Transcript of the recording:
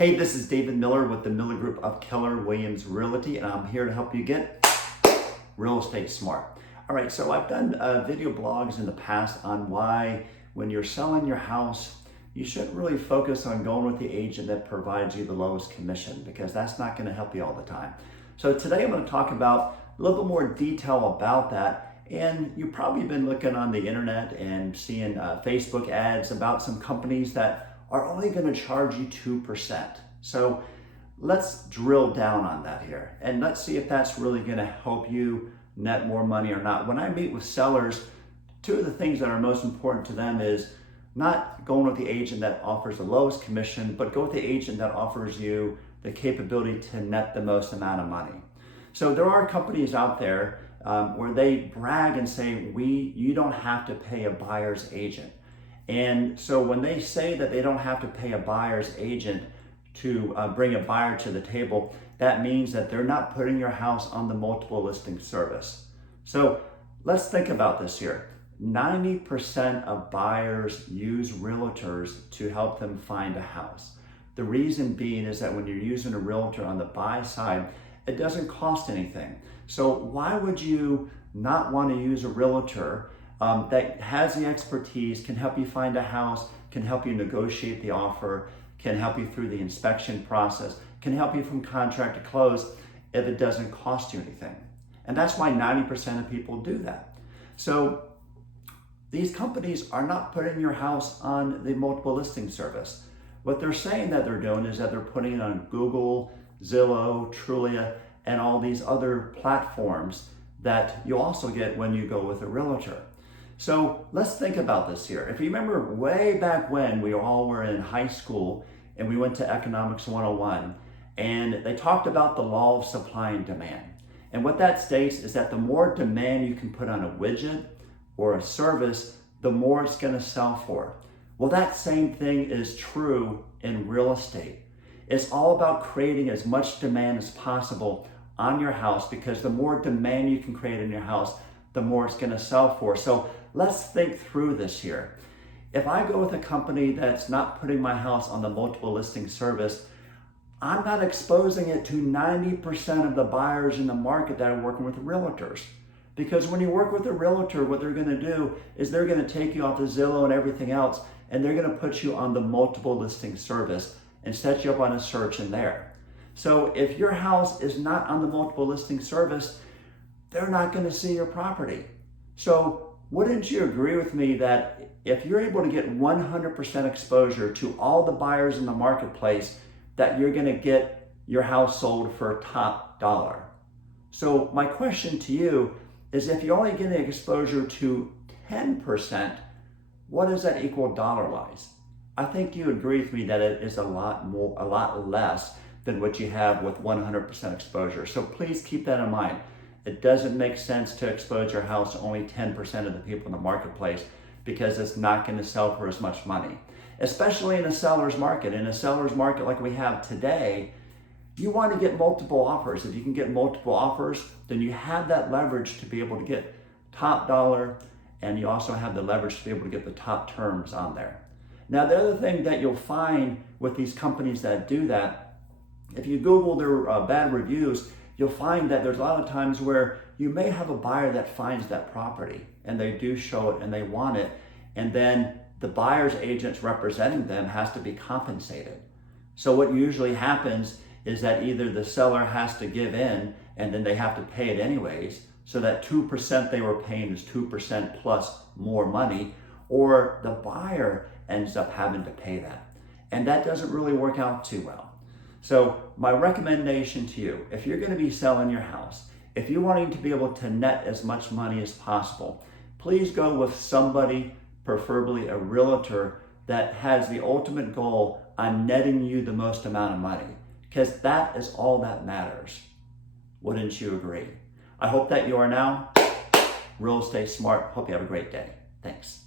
Hey, this is David Miller with the Miller Group of Keller Williams Realty, and I'm here to help you get real estate smart. All right, so I've done video blogs in the past on why when you're selling your house, you shouldn't really focus on going with the agent that provides you the lowest commission, because that's not going to help you all the time. So today I'm going to talk about a little bit more detail about that. And you've probably been looking on the internet and seeing Facebook ads about some companies that are only going to charge you 2%. So let's drill down on that here and let's see if that's really going to help you net more money or not. When I meet with sellers, two of the things that are most important to them is not going with the agent that offers the lowest commission, but go with the agent that offers you the capability to net the most amount of money. So there are companies out there where they brag and say, you don't have to pay a buyer's agent. And so when they say that they don't have to pay a buyer's agent to bring a buyer to the table, that means that they're not putting your house on the multiple listing service. So let's think about this here. 90% of buyers use realtors to help them find a house. The reason being is that when you're using a realtor on the buy side, it doesn't cost anything. So why would you not want to use a realtor that has the expertise, can help you find a house, can help you negotiate the offer, can help you through the inspection process, can help you from contract to close if it doesn't cost you anything? And that's why 90% of people do that. So these companies are not putting your house on the multiple listing service. What they're saying that they're doing is that they're putting it on Google, Zillow, Trulia, and all these other platforms that you also get when you go with a realtor. So let's think about this here. If you remember way back when we all were in high school and we went to Economics 101, and they talked about the law of supply and demand. And what that states is that the more demand you can put on a widget or a service, the more it's going to sell for. Well, that same thing is true in real estate. It's all about creating as much demand as possible on your house, because the more demand you can create in your house, the more it's going to sell for. So let's think through this here. If I go with a company that's not putting my house on the multiple listing service, I'm not exposing it to 90% of the buyers in the market that are working with realtors. Because when you work with a realtor, what they're going to do is they're going to take you off the Zillow and everything else, and they're going to put you on the multiple listing service and set you up on a search in there. So if your house is not on the multiple listing service, they're not going to see your property. So wouldn't you agree with me that if you're able to get 100% exposure to all the buyers in the marketplace, that you're going to get your house sold for top dollar? So my question to you is, if you're only getting exposure to 10%, what does that equal dollar-wise? I think you agree with me that it is a lot less than what you have with 100% exposure. So please keep that in mind. It doesn't make sense to expose your house to only 10% of the people in the marketplace, because it's not going to sell for as much money, especially in a seller's market. In a seller's market like we have today, you want to get multiple offers. If you can get multiple offers, then you have that leverage to be able to get top dollar, and you also have the leverage to be able to get the top terms on there. Now, the other thing that you'll find with these companies that do that, if you Google their bad reviews, you'll find that there's a lot of times where you may have a buyer that finds that property and they do show it and they want it, and then the buyer's agents representing them has to be compensated. So what usually happens is that either the seller has to give in and then they have to pay it anyways, so that 2% they were paying is 2% plus more money, or the buyer ends up having to pay that. And that doesn't really work out too well. So my recommendation to you, if you're going to be selling your house, if you're wanting to be able to net as much money as possible, please go with somebody, preferably a realtor, that has the ultimate goal on netting you the most amount of money, because that is all that matters. Wouldn't you agree? I hope that you are now real estate smart. Hope you have a great day. Thanks.